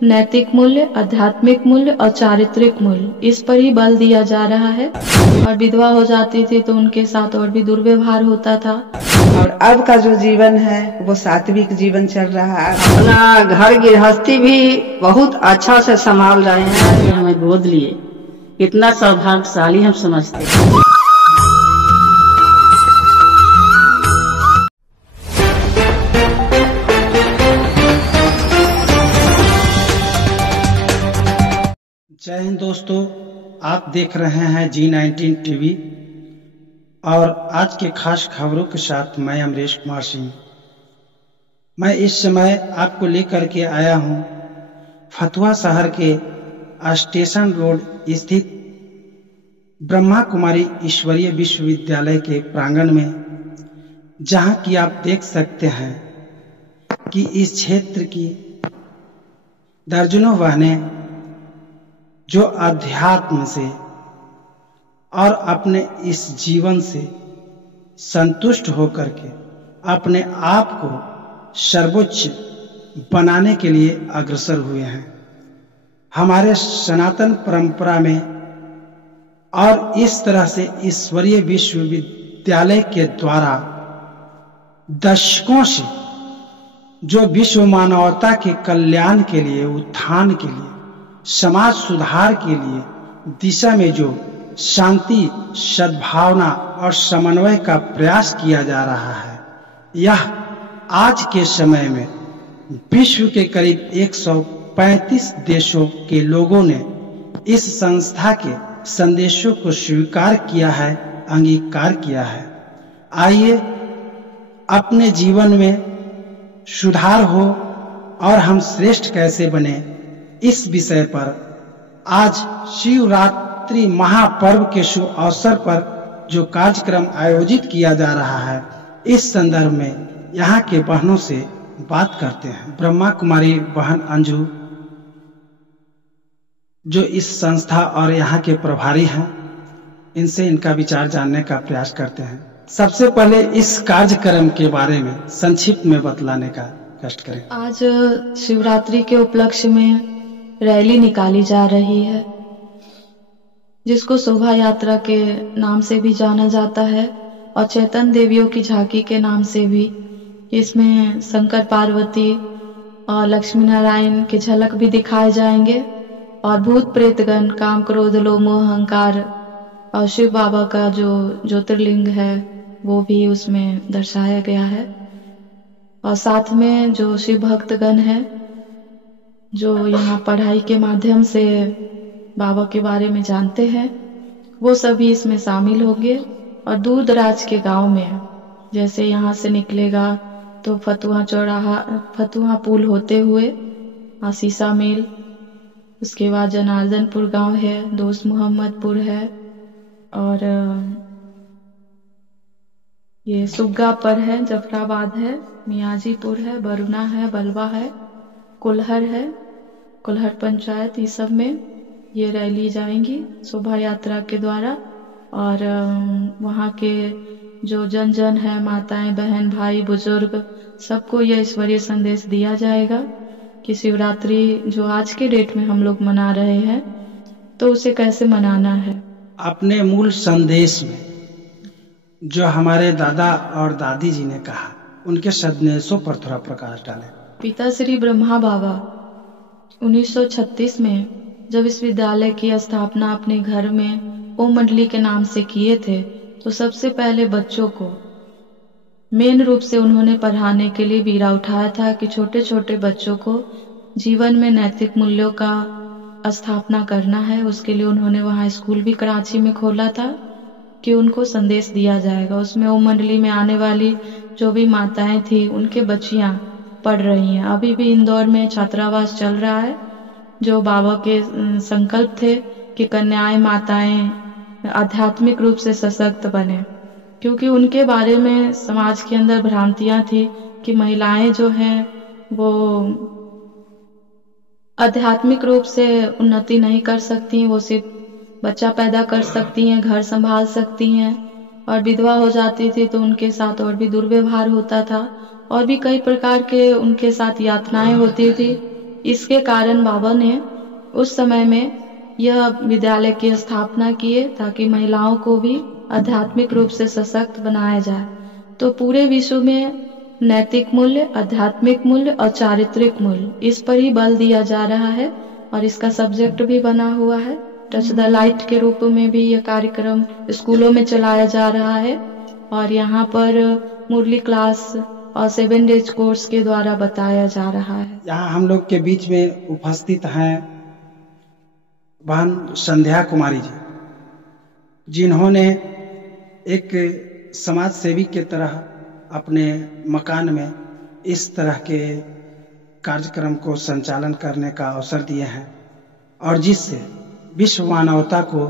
नैतिक मूल्य, आध्यात्मिक मूल्य और चारित्रिक मूल्य, इस पर ही बल दिया जा रहा है। और विधवा हो जाती थी तो उनके साथ और भी दुर्व्यवहार होता था। और अब का जो जीवन है वो सात्विक जीवन चल रहा है। अपना घर गृहस्थी भी बहुत अच्छा से संभाल रहे हैं। ये हमें गोद लिए कितना सौभाग्यशाली हम समझते हैं। जय हिंद दोस्तों, आप देख रहे हैं G19 टीवी और आज के खास खबरों के साथ मैं अमरीश कुमार सिंह। मैं इस समय आपको लेकर के आया हूं फतुहा शहर के स्टेशन रोड स्थित ब्रह्मा कुमारी ईश्वरीय विश्वविद्यालय के प्रांगण में, जहां की आप देख सकते हैं कि इस क्षेत्र की दर्जनों बहनें जो अध्यात्म से और अपने इस जीवन से संतुष्ट होकर के अपने आप को सर्वोच्च बनाने के लिए अग्रसर हुए हैं। हमारे सनातन परंपरा में और इस तरह से ईश्वरीय विश्वविद्यालय के द्वारा दशकों से जो विश्व मानवता के कल्याण के लिए, उत्थान के लिए, समाज सुधार के लिए दिशा में जो शांति, सद्भावना और समन्वय का प्रयास किया जा रहा है, यह आज के समय में विश्व के करीब 135 देशों के लोगों ने इस संस्था के संदेशों को स्वीकार किया है, अंगीकार किया है। आइए अपने जीवन में सुधार हो और हम श्रेष्ठ कैसे बने, इस विषय पर आज शिवरात्रि महापर्व के शुभ अवसर पर जो कार्यक्रम आयोजित किया जा रहा है, इस संदर्भ में यहाँ के बहनों से बात करते हैं। ब्रह्मा कुमारी बहन अंजू जो इस संस्था और यहाँ के प्रभारी हैं, इनसे इनका विचार जानने का प्रयास करते हैं। सबसे पहले इस कार्यक्रम के बारे में संक्षिप्त में बतलाने का कष्ट करें। आज शिवरात्रि के उपलक्ष्य में रैली निकाली जा रही है, जिसको शोभा यात्रा के नाम से भी जाना जाता है और चैतन्य देवियों की झांकी के नाम से भी। इसमें शंकर पार्वती और लक्ष्मी नारायण की झलक भी दिखाए जाएंगे और भूत प्रेतगण, काम क्रोध लोभ मोह अहंकार और शिव बाबा का जो ज्योतिर्लिंग है वो भी उसमें दर्शाया गया है। और साथ में जो शिव भक्तगण है जो यहाँ पढ़ाई के माध्यम से बाबा के बारे में जानते हैं, वो सभी इसमें शामिल होंगे। और दूर दराज के गांव में, जैसे यहाँ से निकलेगा तो फतुहा चौराहा, फतुहा पुल होते हुए आशीषा मिल, उसके बाद जनार्दनपुर गांव है, दोस्त मोहम्मदपुर है, और ये सुग्गा पर है, जफराबाद है, मियाजीपुर है, बरुना है, बलवा है, कुल्हर है, कुल्हर पंचायत, इस सब में ये रैली जाएंगी शोभा यात्रा के द्वारा। और वहाँ के जो जन जन है, माताएं, बहन, भाई, बुजुर्ग, सबको यह ईश्वरीय संदेश दिया जाएगा कि शिवरात्रि जो आज के डेट में हम लोग मना रहे हैं, तो उसे कैसे मनाना है। अपने मूल संदेश में जो हमारे दादा और दादी जी ने कहा, उनके संदेशों पर थोड़ा प्रकाश डालें। पिता श्री ब्रह्मा बाबा 1936 में जब इस विद्यालय की स्थापना अपने घर में ओम मंडली के नाम से किए थे, तो सबसे पहले बच्चों को मेन रूप से उन्होंने पढ़ाने के लिए बीड़ा उठाया था कि छोटे छोटे बच्चों को जीवन में नैतिक मूल्यों का स्थापना करना है। उसके लिए उन्होंने वहाँ स्कूल भी कराची में खोला था कि उनको संदेश दिया जाएगा। उसमें ओम मंडली में आने वाली जो भी माताएं थी, उनके बच्चियां पढ़ रही हैं। अभी भी इंदौर में छात्रावास चल रहा है, जो बाबा के संकल्प थे कि कन्याएं, माताएं आध्यात्मिक रूप से सशक्त बने, क्योंकि उनके बारे में समाज के अंदर भ्रांतियां थी कि महिलाएं जो हैं वो आध्यात्मिक रूप से उन्नति नहीं कर सकती, वो सिर्फ बच्चा पैदा कर सकती हैं, घर संभाल सकती हैं, और विधवा हो जाती थी तो उनके साथ और भी दुर्व्यवहार होता था और भी कई प्रकार के उनके साथ यातनाएं होती थी। इसके कारण बाबा ने उस समय में यह विद्यालय की स्थापना किए ताकि महिलाओं को भी आध्यात्मिक रूप से सशक्त बनाया जाए। तो पूरे विश्व में नैतिक मूल्य, आध्यात्मिक मूल्य और चारित्रिक मूल्य, इस पर ही बल दिया जा रहा है और इसका सब्जेक्ट भी बना हुआ है। टच द लाइट के रूप में भी यह कार्यक्रम स्कूलों में चलाया जा रहा है और यहाँ पर मुरली क्लास और 7 डेज कोर्स के द्वारा बताया जा रहा है। यहाँ हम लोग के बीच में उपस्थित हैं बहन संध्या कुमारी जी, जिन्होंने एक समाज सेवी के तरह अपने मकान में इस तरह के कार्यक्रम को संचालन करने का अवसर दिए हैं और जिससे विश्व मानवता को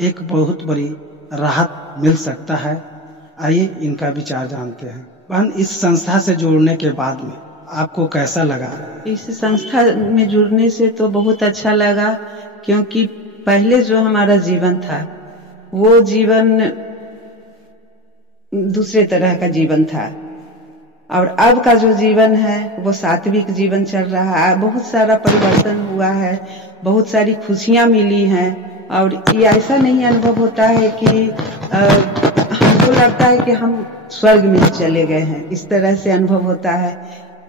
एक बहुत बड़ी राहत मिल सकता है। आइए इनका विचार जानते हैं। बहन, इस संस्था से जुड़ने के बाद में आपको कैसा लगा? इस संस्था में जुड़ने से तो बहुत अच्छा लगा, क्योंकि पहले जो हमारा जीवन था वो जीवन दूसरे तरह का जीवन था और अब का जो जीवन है वो सात्विक जीवन चल रहा है। बहुत सारा परिवर्तन हुआ है, बहुत सारी खुशियां मिली हैं और ये ऐसा नहीं अनुभव होता है कि हमको लगता है कि हम स्वर्ग में चले गए हैं, इस तरह से अनुभव होता है।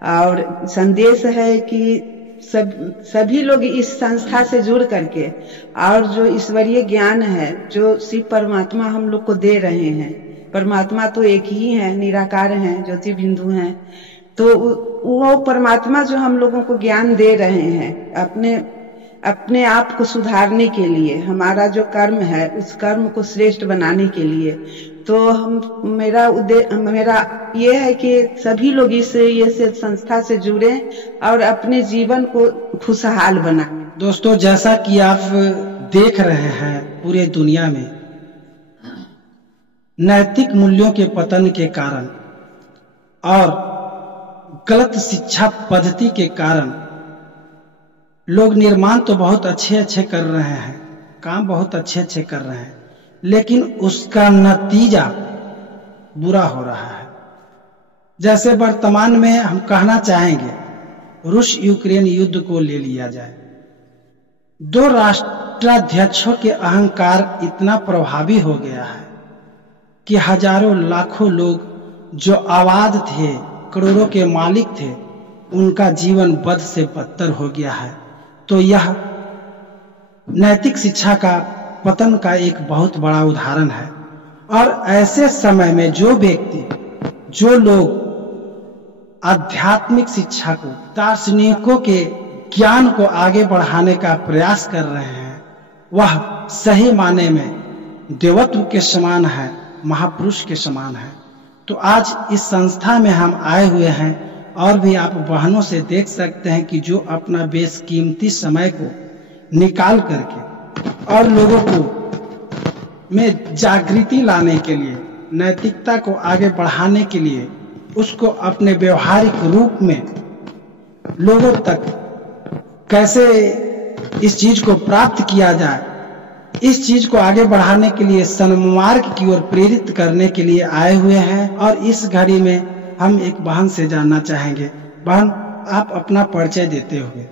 और संदेश है कि सभी लोग इस संस्था से जुड़ करके और जो ईश्वरीय ज्ञान है जो शिव परमात्मा हम लोग को दे रहे हैं, परमात्मा तो एक ही है, निराकार हैं, ज्योति बिंदु हैं, तो वो परमात्मा जो हम लोगों को ज्ञान दे रहे हैं अपने आप को सुधारने के लिए, हमारा जो कर्म है उस कर्म को श्रेष्ठ बनाने के लिए, तो मेरा ये है कि सभी लोग इस संस्था से जुड़े और अपने जीवन को खुशहाल बनाएं। दोस्तों, जैसा कि आप देख रहे हैं पूरे दुनिया में नैतिक मूल्यों के पतन के कारण और गलत शिक्षा पद्धति के कारण लोग निर्माण तो बहुत अच्छे कर रहे हैं, काम बहुत अच्छे कर रहे हैं, लेकिन उसका नतीजा बुरा हो रहा है। जैसे वर्तमान में हम कहना चाहेंगे रूस यूक्रेन युद्ध को ले लिया जाए। 2 राष्ट्राध्यक्षों के अहंकार इतना प्रभावी हो गया है कि हजारों लाखों लोग जो आबाद थे, करोड़ों के मालिक थे, उनका जीवन बद से बदतर हो गया है। तो यह नैतिक शिक्षा का पतन का एक बहुत बड़ा उदाहरण है। और ऐसे समय में जो लोग आध्यात्मिक शिक्षा को, दार्शनिकों के ज्ञान को आगे बढ़ाने का प्रयास कर रहे हैं, वह सही माने में देवत्व के समान है, महापुरुष के समान है। तो आज इस संस्था में हम आए हुए हैं और भी आप बहनों से देख सकते हैं कि जो अपना बेशकीमती समय को निकाल करके और लोगों को में जागृति लाने के लिए, नैतिकता को आगे बढ़ाने के लिए, उसको अपने व्यवहारिक रूप में लोगों तक कैसे इस चीज को प्राप्त किया जाए, इस चीज को आगे बढ़ाने के लिए सन्मार्ग की ओर प्रेरित करने के लिए आए हुए हैं। और इस घड़ी में हम एक बहन से जानना चाहेंगे। बहन, आप अपना परिचय देते हुए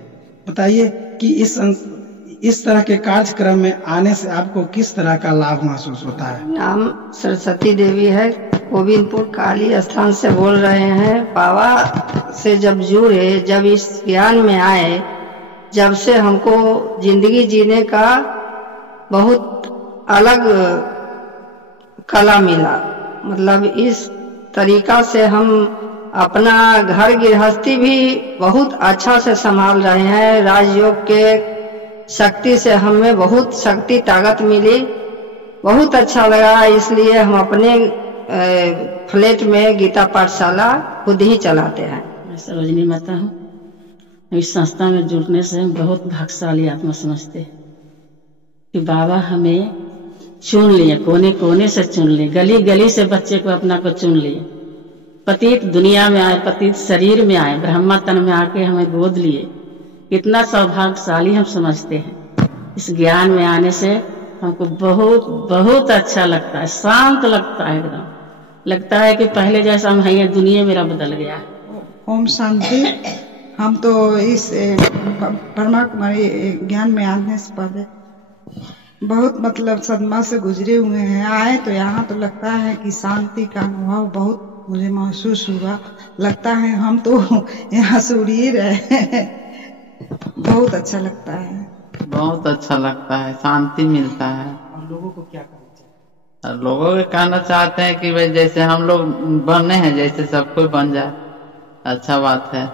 बताइए कि इस तरह के कार्यक्रम में आने से आपको किस तरह का लाभ महसूस होता है? नाम सरस्वती देवी है, गोविंदपुर काली स्थान से बोल रहे हैं। बाबा से जब जुड़े, जब इस ज्ञान में आए, जब से हमको जिंदगी जीने का बहुत अलग कला मिला। मतलब इस तरीका से हम अपना घर गृहस्थी भी बहुत अच्छा से संभाल रहे हैं। राजयोग के शक्ति से हमें बहुत शक्ति ताकत मिली, बहुत अच्छा लगा। इसलिए हम अपने फ्लैट में गीता पाठशाला खुद ही चलाते हैं। मैं सरोजनी माता हूँ। इस संस्था में जुड़ने से हम बहुत भाग्यशाली आत्मा समझते हैं कि बाबा हमें चुन लिए, कोने कोने से चुन लिए, गली गली से बच्चे को अपना को चुन लिए। पतित दुनिया में आए, पतित शरीर में आए, ब्रह्मा तन में आके हमें गोद लिए। कितना सौभाग्यशाली हम समझते हैं। इस ज्ञान में आने से हमको बहुत बहुत अच्छा लगता है, शांत लगता है, एकदम लगता है कि पहले जैसा हम हैं, दुनिया मेरा बदल गया है। ओम शांति। हम तो इस ब्रह्मा कुमारी ज्ञान में आने से पहले बहुत मतलब सदमा से गुजरे हुए हैं। आए तो यहाँ तो लगता है कि शांति का अनुभव बहुत मुझे महसूस हुआ। लगता है हम तो यहाँ से उड़ ही रहे हैं। बहुत अच्छा लगता है, बहुत अच्छा लगता है, शांति मिलता है। और लोगों को क्या कहना चाहिए? और लोगों को कहना चाहते हैं कि भाई जैसे हम लोग बने हैं जैसे सब कोई बन जाए, अच्छा बात है।